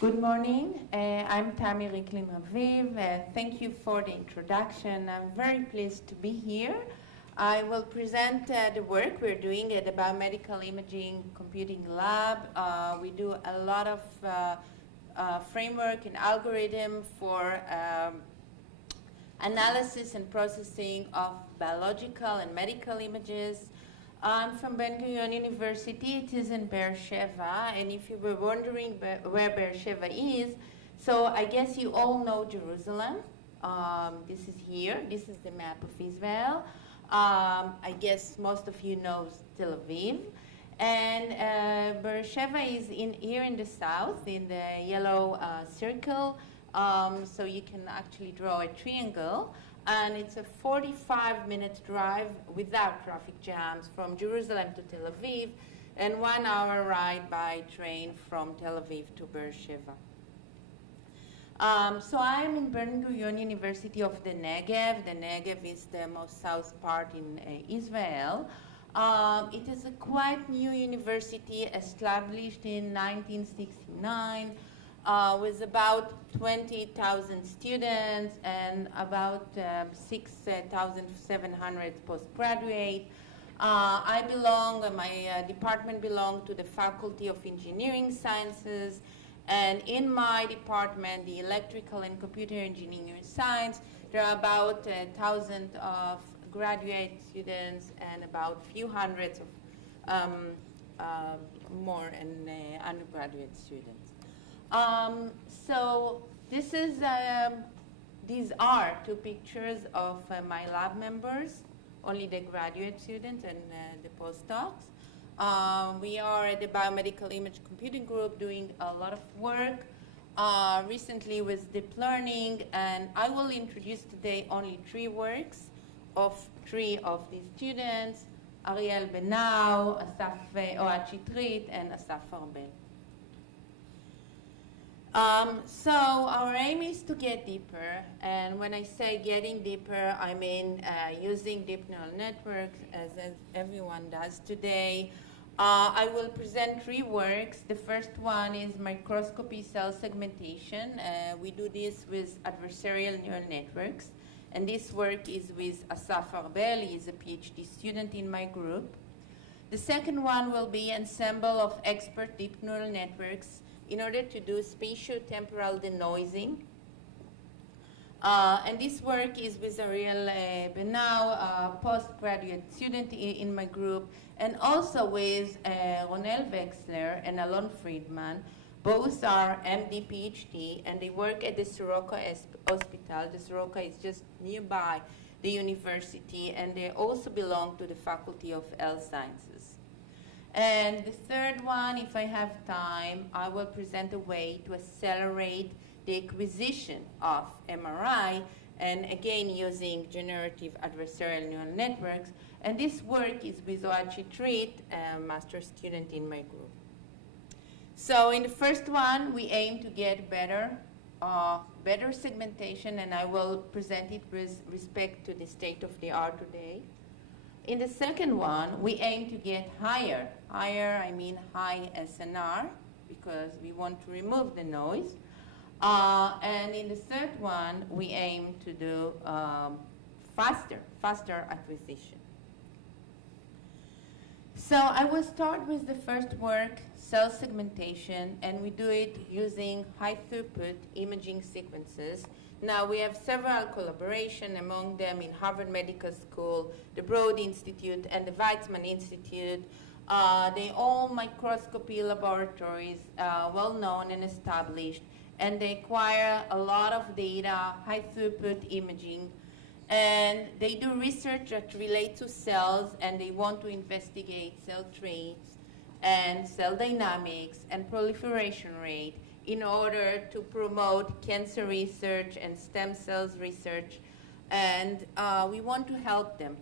Good morning. I'm Tammy Riklin-Raviv. Thank you for the introduction. I'm very pleased to be here. I will present the work we're doing at the Biomedical Imaging Computing Lab. We do a lot of framework and algorithm for analysis and processing of biological and medical images. I'm from Ben-Gurion University. It is in Beersheba, and if you were wondering where Beersheba is, so I guess you all know Jerusalem. This is here. This is the map of Israel. I guess most of you know Tel Aviv. And Beersheba is here in the south, in the yellow circle. So you can actually draw a triangle. And it's a 45-minute drive without traffic jams from Jerusalem to Tel Aviv, and 1 hour ride by train from Tel Aviv to Beersheba. So I'm in Ben-Gurion University of the Negev. The Negev is the most south part in Israel. It is a quite new university established in 1969. With about 20,000 students and about 6,700 postgraduate. My department belongs to the Faculty of Engineering Sciences, and in my department, the Electrical and Computer Engineering Science, there are about 1,000 of graduate students and about few hundreds of more and undergraduate students. So this is, these are two pictures of my lab members, only the graduate students and the postdocs. We are at the Biomedical Image Computing Group doing a lot of work recently with deep learning, and I will introduce today only three works of three of these students, Ariel Benau, Asaf Ohad Shitrit, and Asaf Arbel. So our aim is to get deeper, and when I say getting deeper, I mean using deep neural networks as everyone does today. I will present three works. The first one is Microscopy cell segmentation. We do this with adversarial neural networks, and this work is with Asaf Arbel. He is a PhD student in my group. The second one will be ensemble of expert deep neural networks in order to do spatio-temporal denoising. And this work is with Ariel Benau, a postgraduate student in my group, and also with Ronel Wexler and Alon Friedman. Both are MD, PhD, and they work at the Soroka Hospital. The Soroka is just nearby the university, and they also belong to the Faculty of Health Sciences. And the third one, if I have time, I will present a way to accelerate the acquisition of MRI, and again using generative adversarial neural networks. And this work is with Ohad Shitrit, a master's student in my group. So in the first one, we aim to get better segmentation, and I will present it with respect to the state of the art today. In the second one, we aim to get higher. Higher, I mean high SNR, because we want to remove the noise. And in the third one, we aim to do faster acquisition. So I will start with the first work, cell segmentation, and we do it using high throughput imaging sequences. Now, we have several collaborations, among them in Harvard Medical School, the Broad Institute, and the Weizmann Institute. They all microscopy laboratories, well known and established, and they acquire a lot of data, high throughput imaging, and they do research that relates to cells, and they want to investigate cell traits and cell dynamics and proliferation rate in order to promote cancer research and stem cells research, and we want to help them.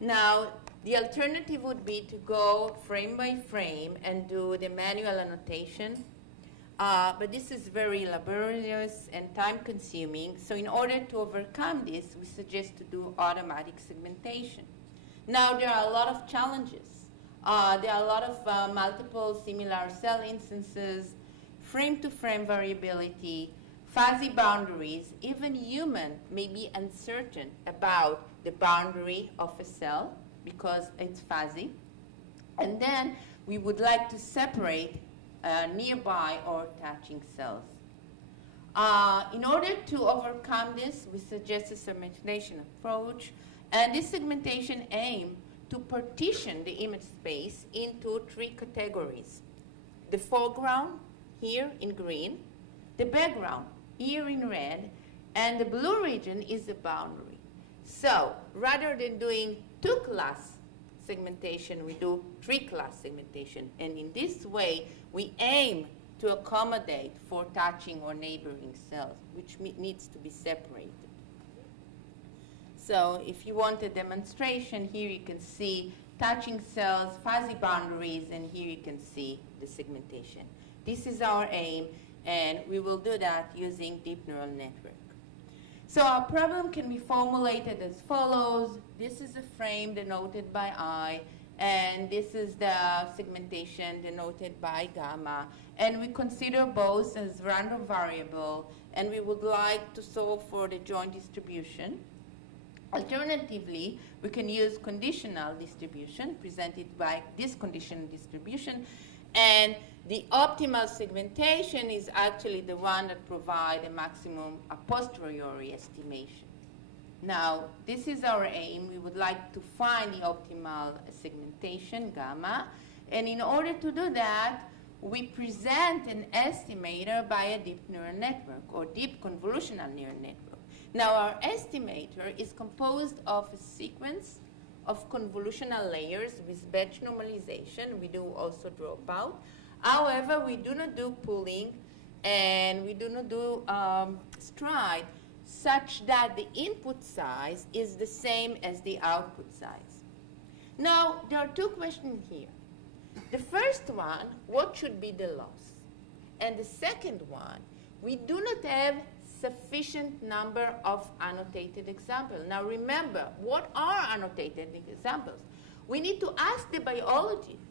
Now, the alternative would be to go frame by frame and do the manual annotation, but this is very laborious and time-consuming, so in order to overcome this, we suggest to do automatic segmentation. Now, there are a lot of challenges. There are a lot of multiple similar cell instances. frame-to-frame variability, fuzzy boundaries. Even human may be uncertain about the boundary of a cell because it's fuzzy. And then we would like to separate nearby or touching cells. In order to overcome this, we suggest a segmentation approach. And this segmentation aims to partition the image space into 3 categories. The foreground, here in green, the background, here in red, and the blue region is the boundary. So rather than doing 2-class segmentation, we do 3-class segmentation. And in this way, we aim to accommodate for touching or neighboring cells, which needs to be separated. So if you want a demonstration, here you can see touching cells, fuzzy boundaries, and here you can see the segmentation. This is our aim, and we will do that using deep neural network. So our problem can be formulated as follows. This is a frame denoted by I, and this is the segmentation denoted by gamma. And we consider both as random variable, and we would like to solve for the joint distribution. Alternatively, we can use conditional distribution presented by this conditional distribution, and the optimal segmentation is actually the one that provides a maximum a posteriori estimation. Now, this is our aim. We would like to find the optimal segmentation, gamma, and in order to do that, we present an estimator by a deep neural network or deep convolutional neural network. Now, our estimator is composed of a sequence of convolutional layers with batch normalization. We do also dropout. However, we do not do pooling, and we do not do stride, such that the input size is the same as the output size. Now, there are 2 questions here. The first one, what should be the loss? And the second one, we do not have sufficient number of annotated examples. Now remember, what are annotated examples? We need to ask the biologists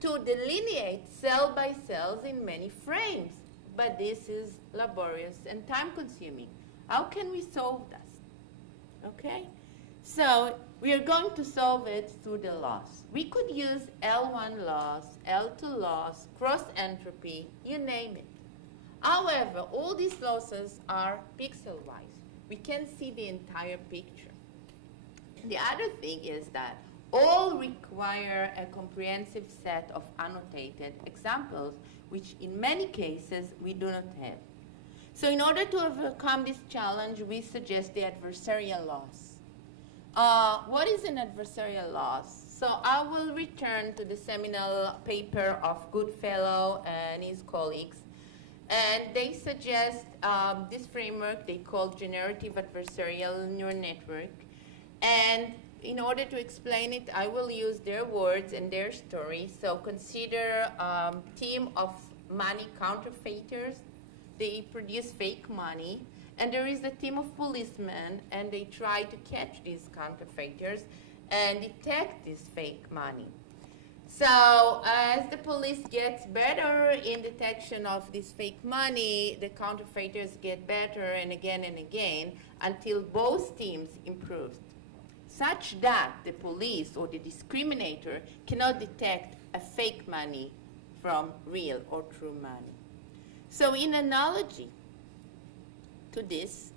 to delineate cell by cells in many frames, but this is laborious and time consuming. How can we solve this? Okay? So we are going to solve it through the loss. We could use L1 loss, L2 loss, cross entropy, you name it. However, all these losses are pixel-wise. We can see the entire picture. The other thing is that all require a comprehensive set of annotated examples, which in many cases we do not have. So in order to overcome this challenge, we suggest the adversarial loss. What is an adversarial loss? So I will return to the seminal paper of Goodfellow and his colleagues. And they suggest this framework they call Generative Adversarial Neural Network. And in order to explain it, I will use their words and their story. So consider a team of money counterfeiters. They produce fake money. And there is a team of policemen, and they try to catch these counterfeiters and detect this fake money. So as the police gets better in detection of this fake money, the counterfeiters get better and again until both teams improve, such that the police or the discriminator cannot detect a fake money from real or true money. So in analogy to this,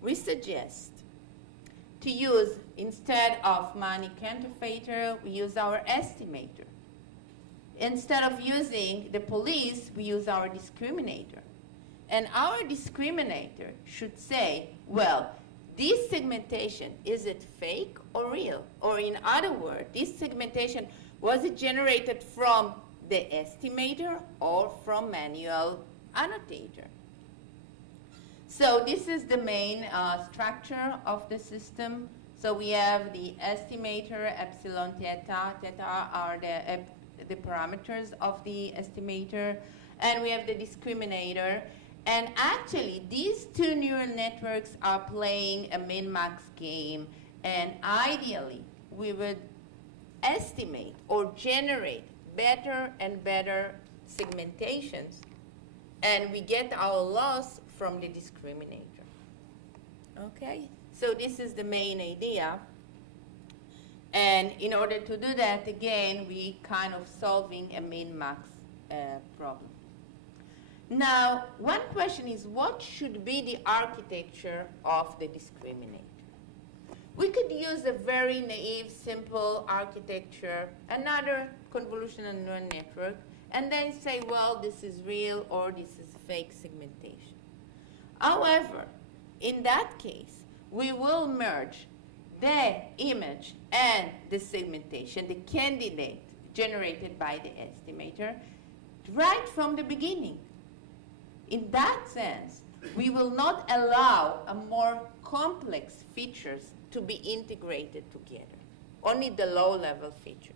we suggest to use, instead of money counterfeiter, we use our estimator. Instead of using the police, we use our discriminator. And our discriminator should say, well, this segmentation, is it fake or real? Or in other words, this segmentation, was it generated from the estimator or from manual annotator? So this is the main structure of the system. So we have the estimator, epsilon, theta. Theta are the parameters of the estimator. And we have the discriminator. And actually, these 2 neural networks are playing a min-max game. And ideally, we would estimate or generate better and better segmentations and we get our loss from the discriminator. Okay? So this is the main idea. And in order to do that, again, we kind of solving a min-max problem. Now, one question is, what should be the architecture of the discriminator? We could use a very naive, simple architecture, another convolutional neural network, and then say, well, this is real or this is fake segmentation. However, in that case, we will merge the image and the segmentation, the candidate generated by the estimator, right from the beginning. In that sense, we will not allow a more complex features to be integrated together, only the low-level features.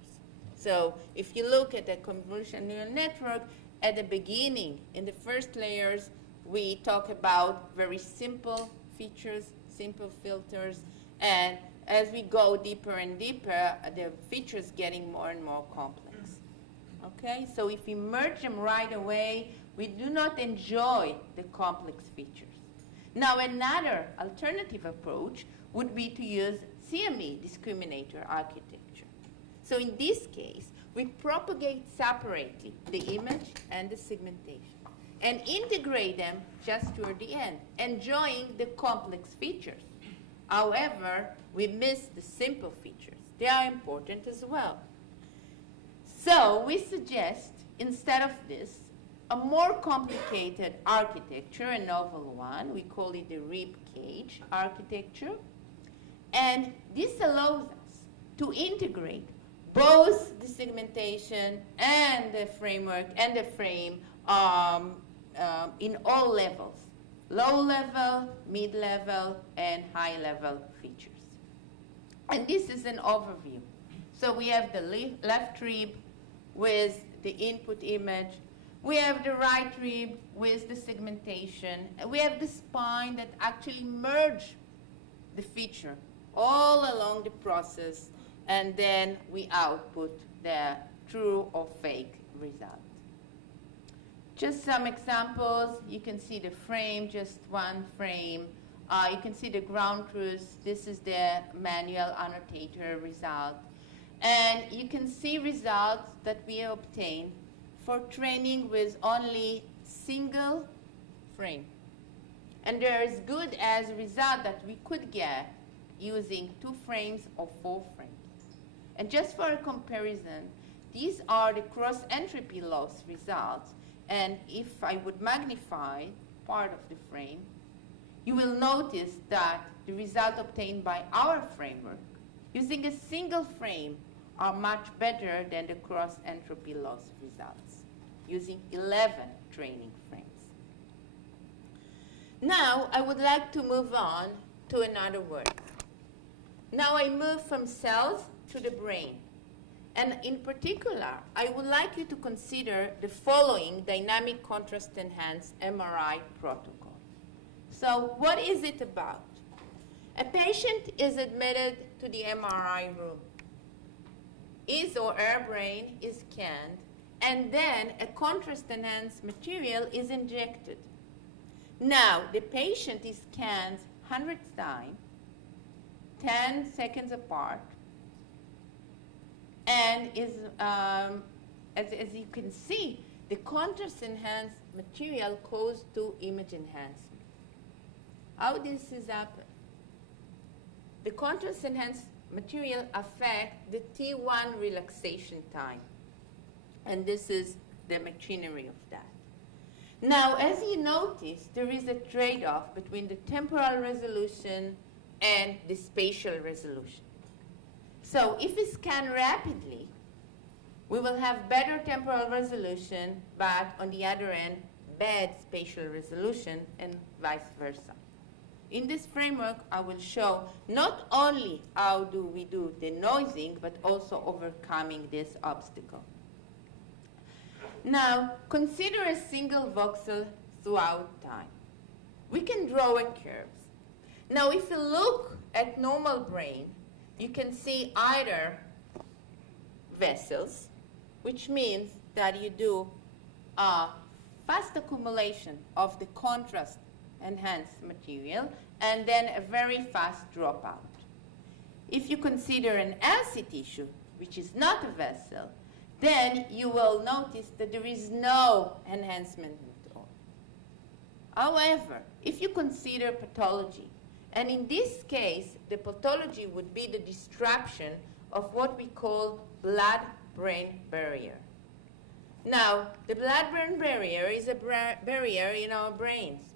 So if you look at a convolutional neural network, at the beginning, in the first layers, we talk about very simple features, simple filters, and as we go deeper and deeper, the features getting more and more complex. Okay, so if we merge them right away, we do not enjoy the complex features. Now, another alternative approach would be to use CME discriminator architecture. So in this case, we propagate separately the image and the segmentation and integrate them just toward the end, enjoying the complex features. However, we miss the simple features. They are important as well. So we suggest, instead of this, a more complicated architecture, a novel one. We call it the rib cage architecture. And this allows us to integrate both the segmentation and the framework and the frame in all levels. Low level, mid level, and high level features. And this is an overview. So we have the left rib with the input image. We have the right rib with the segmentation. We have the spine that actually merge the feature all along the process, and then we output the true or fake result. Just some examples. You can see the frame, just one frame. You can see the ground truth. This is the manual annotator result. And you can see results that we obtain for training with only single frame. And they're as good as a result that we could get using 2 frames or 4 frames. And just for a comparison, these are the cross-entropy loss results. And if I would magnify part of the frame, you will notice that the result obtained by our framework using a single frame are much better than the cross-entropy loss results using 11 training frames. Now, I would like to move on to another word. Now I move from cells to the brain. And in particular, I would like you to consider the following dynamic contrast enhanced MRI protocol. So what is it about? A patient is admitted to the MRI room. His or her brain is scanned, and then a contrast enhanced material is injected. Now, the patient is scanned 100 times, 10 seconds apart, and is, as you can see, the contrast-enhanced material goes to image enhancement. How this is happen? The contrast-enhanced material affect the T1 relaxation time, and this is the machinery of that. Now, as you notice, there is a trade-off between the temporal resolution and the spatial resolution. So if we scan rapidly, we will have better temporal resolution, but on the other end, bad spatial resolution, and vice versa. In this framework, I will show not only how do we do denoising, but also overcoming this obstacle. Now, consider a single voxel throughout time. We can draw a curve. Now, if you look at normal brain, you can see either vessels, which means that you do fast accumulation of the contrast enhanced material and then a very fast dropout. If you consider an healthy tissue, which is not a vessel, then you will notice that there is no enhancement at all. However, if you consider pathology, and in this case, the pathology would be the disruption of what we call blood-brain barrier. Now, the blood-brain barrier is a barrier in our brains,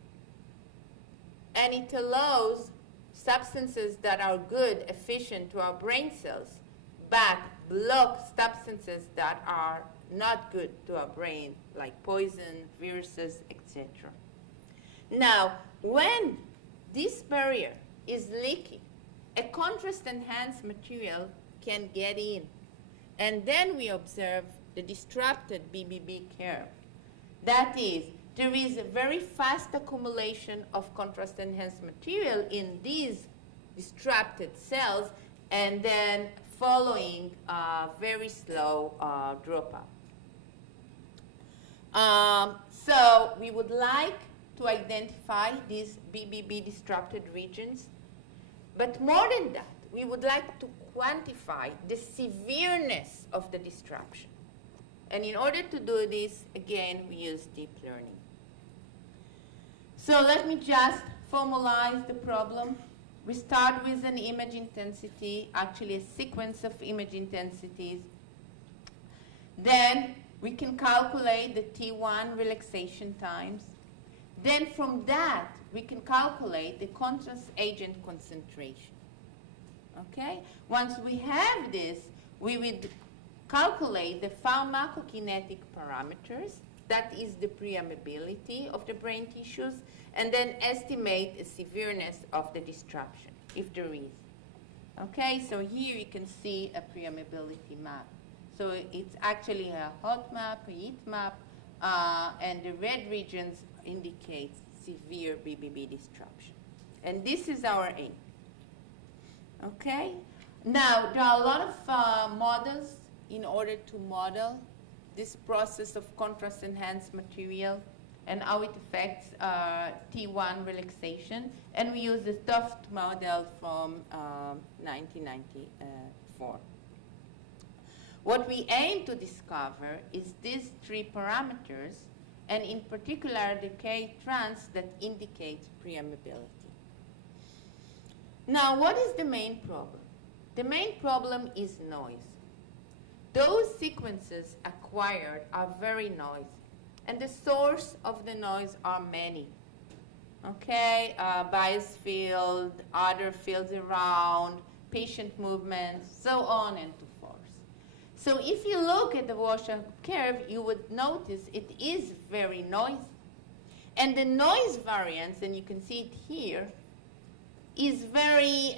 and it allows substances that are good, efficient to our brain cells, but block substances that are not good to our brain, like poison, viruses, etc. Now, when this barrier is leaky, a contrast-enhanced material can get in, and then we observe the disrupted BBB curve. That is, there is a very fast accumulation of contrast-enhanced material in these disrupted cells, and then following very slow dropout. So we would like to identify these BBB disrupted regions, but more than that, we would like to quantify the severeness of the disruption. And in order to do this, again, we use deep learning. So let me just formalize the problem. We start with an image intensity, actually a sequence of image intensities. Then we can calculate the T1 relaxation times. Then from that, we can calculate the contrast agent concentration. Okay? Once we have this, we would calculate the pharmacokinetic parameters, that is the permeability of the brain tissues, and then estimate the severeness of the disruption, if there is. Okay, so here you can see a permeability map. So it's actually a hot map, a heat map, and the red regions indicate severe BBB disruption. And this is our aim. Okay? Now, there are a lot of models in order to model this process of contrast-enhanced material and how it affects T1 relaxation. And we use the Tuft model from 1994. What we aim to discover is these three parameters, and in particular the K-trans that indicates permeability. Now, what is the main problem? The main problem is noise. Those sequences acquired are very noisy, and the source of the noise are many. Okay, bias field, other fields around, patient movements, so on and so forth. So if you look at the washout curve, you would notice it is very noisy. And the noise variance, and you can see it here, is very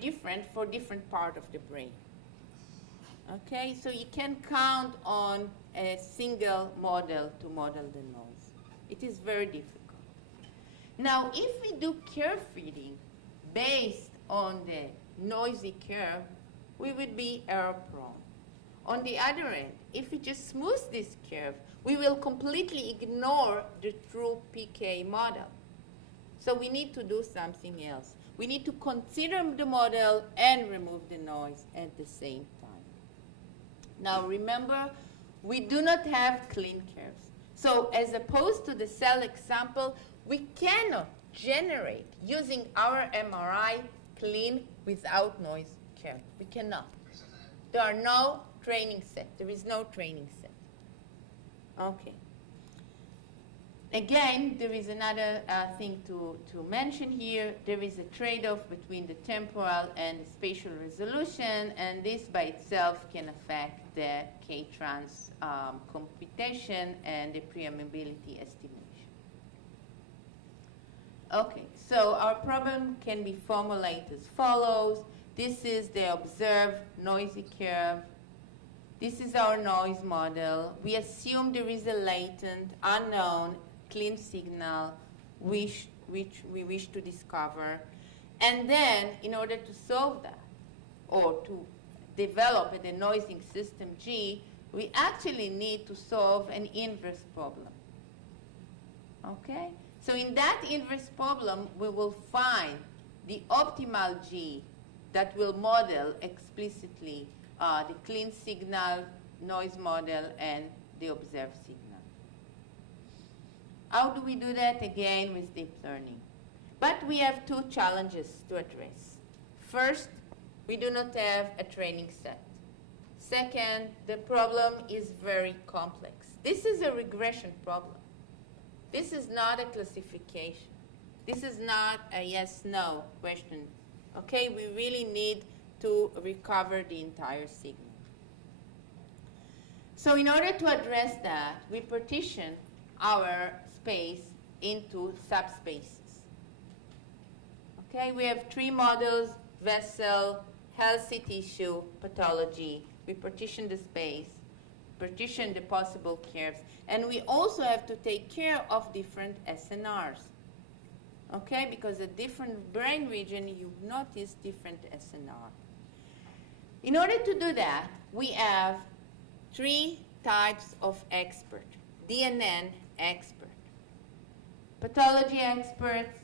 different for different part of the brain. Okay, so you can count on a single model to model the noise. It is very difficult. Now, if we do curve fitting based on the noisy curve, we would be error prone. On the other end, if we just smooth this curve, we will completely ignore the true PK model. So we need to do something else. We need to consider the model and remove the noise at the same time. Now remember, we do not have clean curves. So as opposed to the cell example, we cannot generate, using our MRI, clean without noise curve. We cannot. There are no training set. There is no training set. Okay. Again, there is another thing to mention here. There is a trade-off between the temporal and the spatial resolution, and this by itself can affect the K-trans computation and the permeability estimation. Okay, so our problem can be formulated as follows. This is the observed noisy curve. This is our noise model. We assume there is a latent, unknown, clean signal which we wish to discover. And then, in order to solve that, or to develop a denoising system G, we actually need to solve an inverse problem. Okay? So in that inverse problem, we will find the optimal G that will model explicitly the clean signal, noise model, and the observed signal. How do we do that? Again, with deep learning. But we have two challenges to address. First, we do not have a training set. Second, the problem is very complex. This is a regression problem. This is not a classification. This is not a yes-no question. Okay, we really need to recover the entire signal. So in order to address that, we partition our space into subspaces. Okay, we have three models: vessel, healthy tissue, pathology. We partition the space, partition the possible curves, and we also have to take care of different SNRs. Okay, because a different brain region, you notice different SNR. In order to do that, we have three types of expert: DNN expert, pathology experts,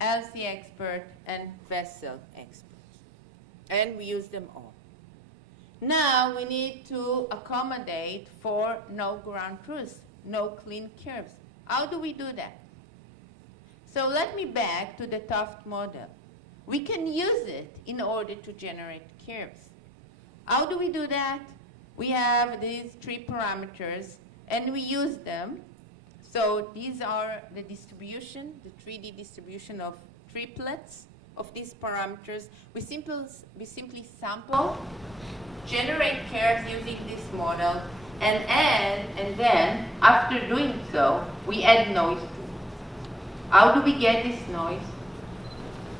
LC expert, and vessel experts. And we use them all. Now we need to accommodate for no ground truth, no clean curves. How do we do that? So let me back to the Taft model. We can use it in order to generate curves. How do we do that? We have these three parameters, and we use them. So these are the distribution, the 3D distribution of triplets of these parameters. We simply sample, generate curves using this model, and then, after doing so, we add noise to it. How do we get this noise?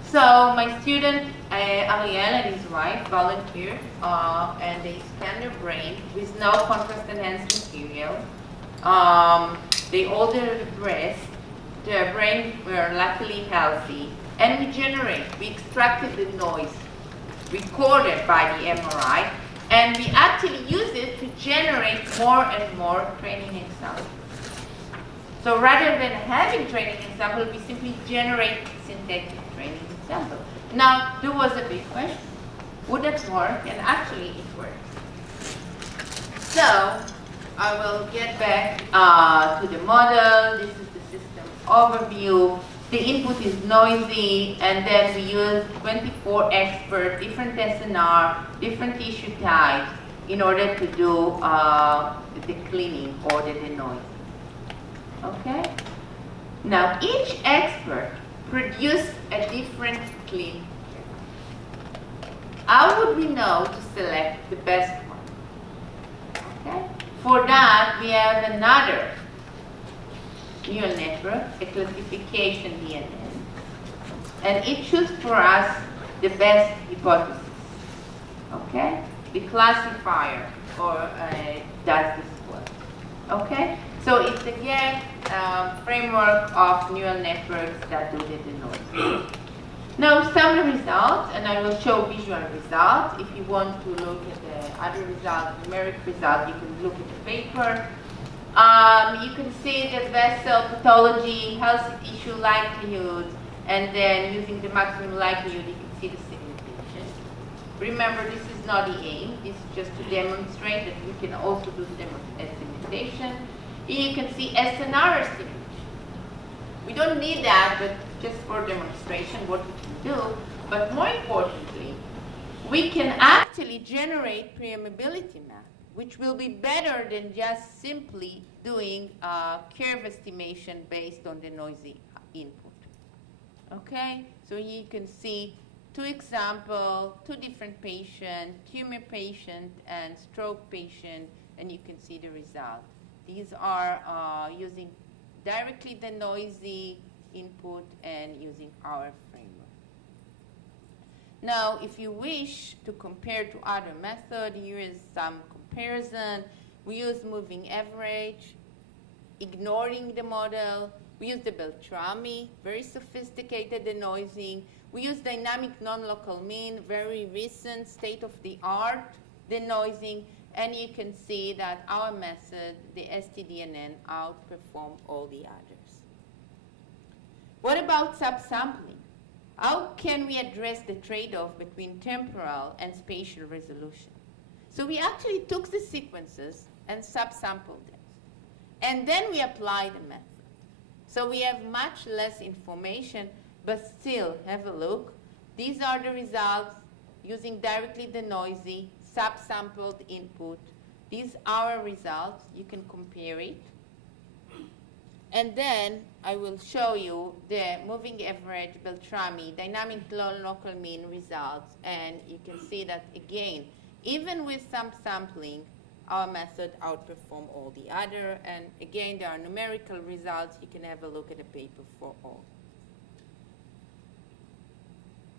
So my student, Ariel, and his wife volunteered, and they scanned their brain with no contrast-enhanced material. They altered the breast. Their brain were luckily healthy, and we extracted the noise recorded by the MRI, and we actually used it to generate more and more training examples. So rather than having training example, we simply generate synthetic training example. Now, there was a big question. Would that work? And actually, it works. So, I will get back to the model. This is the system overview. The input is noisy, and then we use 24 experts, different SNR, different tissue types, in order to do the cleaning or the denoising. Okay? Now, each expert produces a different clean curve. How would we know to select the best one? Okay? For that, we have another neural network, a classification DNN, and it chooses for us the best hypothesis. Okay? The classifier does this work. Okay? So it's again framework of neural networks that do the denoising. Now some results, and I will show visual results. If you want to look at the other results, numeric results, you can look at the paper. You can see the vessel pathology, healthy tissue likelihood, and then using the maximum likelihood, you can see the segmentation. Remember, this is not the aim. This is just to demonstrate that we can also do segmentation. Here you can see SNR estimation. We don't need that, but just for demonstration, what we can do. But more importantly, we can actually generate permeability map, which will be better than just simply doing curve estimation based on the noisy input. Okay? So here you can see two examples, two different patients, tumor patient and stroke patient, and you can see the result. These are using directly the noisy input and using our framework. Now, if you wish to compare to other methods, here is some comparison. We use moving average, ignoring the model. We use the Beltrami, very sophisticated denoising. We use dynamic non-local mean, very recent, state-of-the-art denoising, and you can see that our method, the STDNN, outperformed all the others. What about subsampling? How can we address the trade-off between temporal and spatial resolution? So we actually took the sequences and subsampled them. And then we applied the method. So we have much less information, but still, have a look. These are the results using directly the noisy, subsampled input. These are our results. You can compare it. And then I will show you the moving average Beltrami dynamic local mean results. And you can see that, again, even with some sampling, our method outperformed all the other. And again, there are numerical results. You can have a look at the paper for all.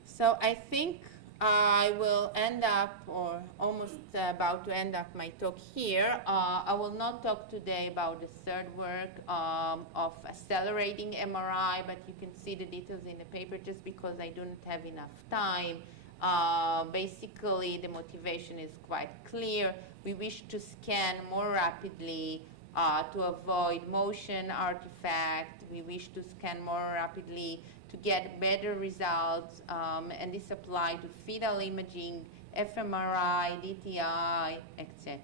So I think I will end up, or almost about to end up my talk here. I will not talk today about the third work of accelerating MRI, but you can see the details in the paper just because I don't have enough time. Basically, the motivation is quite clear. We wish to scan more rapidly to avoid motion artifact. We wish to scan more rapidly to get better results, and this applies to fetal imaging, fMRI, DTI, etc.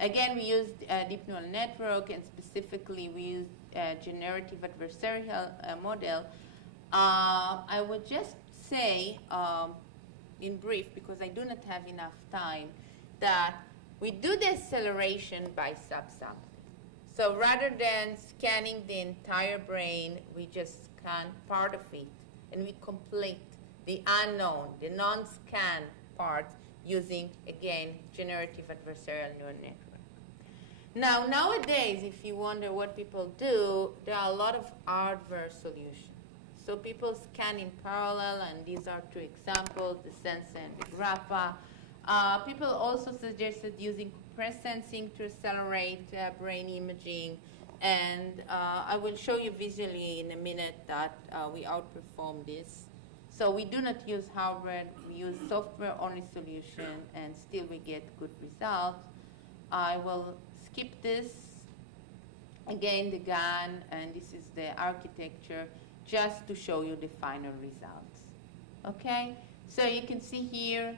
Again, we used deep neural network, and specifically we used generative adversarial model. I would just say, in brief, because I do not have enough time, that we do the acceleration by subsampling. So rather than scanning the entire brain, we just scan part of it, and we complete the unknown, the non-scan part, using, again, generative adversarial neural network. Now, nowadays, if you wonder what people do, there are a lot of adverse solutions. So people scan in parallel, and these are two examples, the Sensa and the Grappa. People also suggested using compressed sensing to accelerate brain imaging. And I will show you visually in a minute that we outperform this. So we do not use hardware, we use software-only solution, and still we get good results. I will skip this. Again, the GAN, and this is the architecture, just to show you the final results. Okay? So you can see here,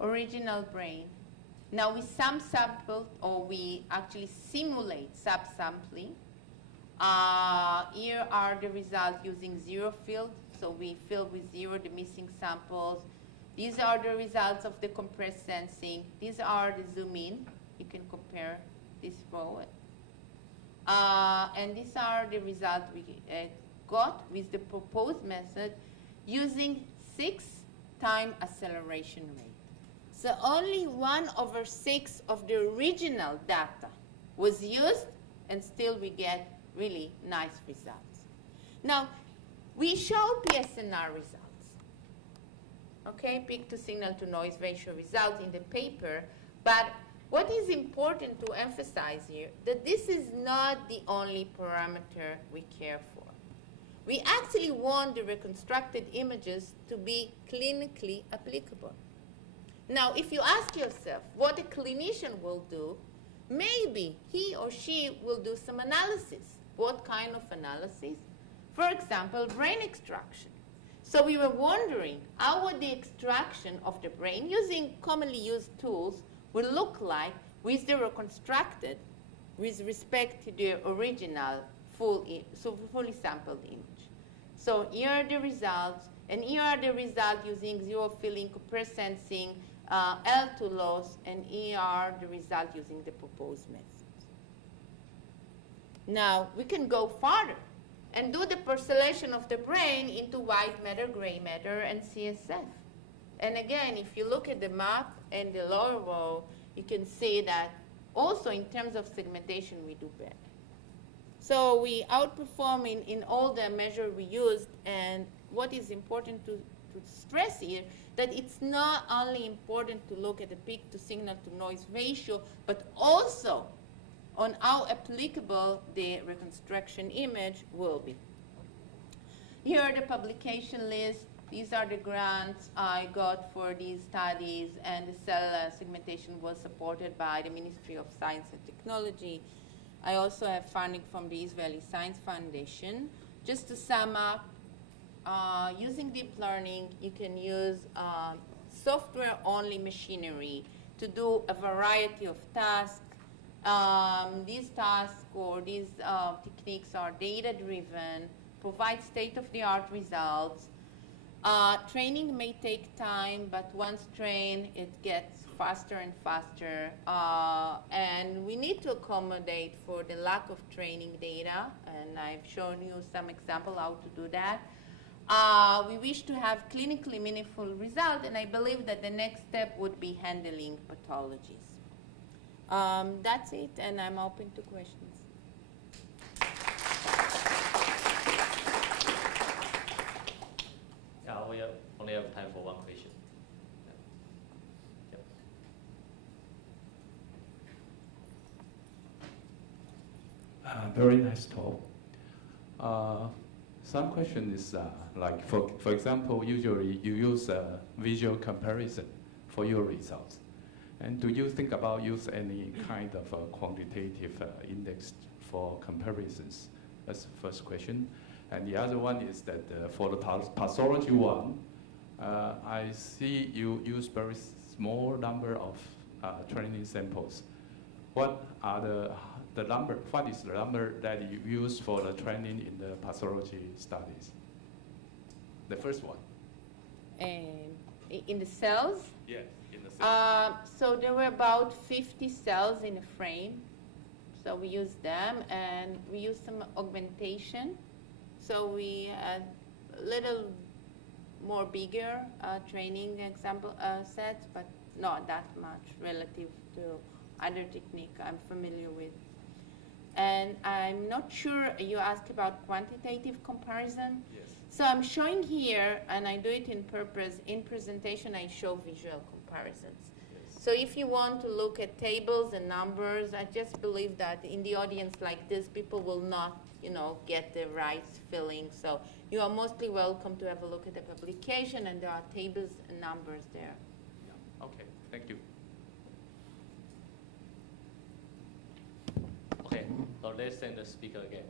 original brain. Now we sample, or we actually simulate subsampling. Here are the results using zero field. So we fill with zero the missing samples. These are the results of the compressed sensing. These are the zoom in. You can compare this row. And these are the results we got with the proposed method using 6-time acceleration rate. So only 1/6 of the original data was used, and still we get really nice results. Now, we show PSNR results, okay, peak to signal to noise ratio results in the paper, but what is important to emphasize here, that this is not the only parameter we care for. We actually want the reconstructed images to be clinically applicable. Now, if you ask yourself what a clinician will do, maybe he or she will do some analysis. What kind of analysis? For example, brain extraction. So we were wondering how would the extraction of the brain using commonly used tools will look like with the reconstructed with respect to the original fully sampled image. So here are the results, and here are the results using zero filling, compressed sensing, L2 loss, and here are the results using the proposed methods. Now, we can go farther and do the parcellation of the brain into white matter, gray matter, and CSF. And again, if you look at the map and the lower row, you can see that also in terms of segmentation, we do better. So we outperform in all the measures we used, and what is important to stress here, that it's not only important to look at the peak to signal to noise ratio, but also on how applicable the reconstruction image will be. Here are the publication list. These are the grants I got for these studies, and the cell segmentation was supported by the Ministry of Science and Technology. I also have funding from the Israeli Science Foundation. Just to sum up, using deep learning, you can use software-only machinery to do a variety of tasks. These tasks or these techniques are data-driven, provide state-of-the-art results. Training may take time, but once trained, it gets faster and faster. And we need to accommodate for the lack of training data, and I've shown you some example how to do that. We wish to have clinically meaningful results, and I believe that the next step would be handling pathologies. That's it, and I'm open to questions. Yeah, we only have time for one question. Very nice talk. Some question is like, for example, usually you use visual comparison for your results. And do you think about use any kind of quantitative index for comparisons? That's the first question. And the other one is that for the pathology one, I see you use very small number of training samples. What are the number? What is the number that you use for the training in the pathology studies? The first one. In the cells? Yes, in the cells. So there were about 50 cells in a frame. So we used them, and we used some augmentation. So we had a little more bigger training example sets, but not that much relative to other technique I'm familiar with. And I'm not sure you asked about quantitative comparison. Yes. So I'm showing here, and I do it in purpose. In presentation, I show visual comparisons. Yes. So if you want to look at tables and numbers, I just believe that in the audience like this, people will not, get the right feeling. So you are mostly welcome to have a look at the publication, and there are tables and numbers there. Yeah. Okay. Thank you. Okay, so let's send the speaker again.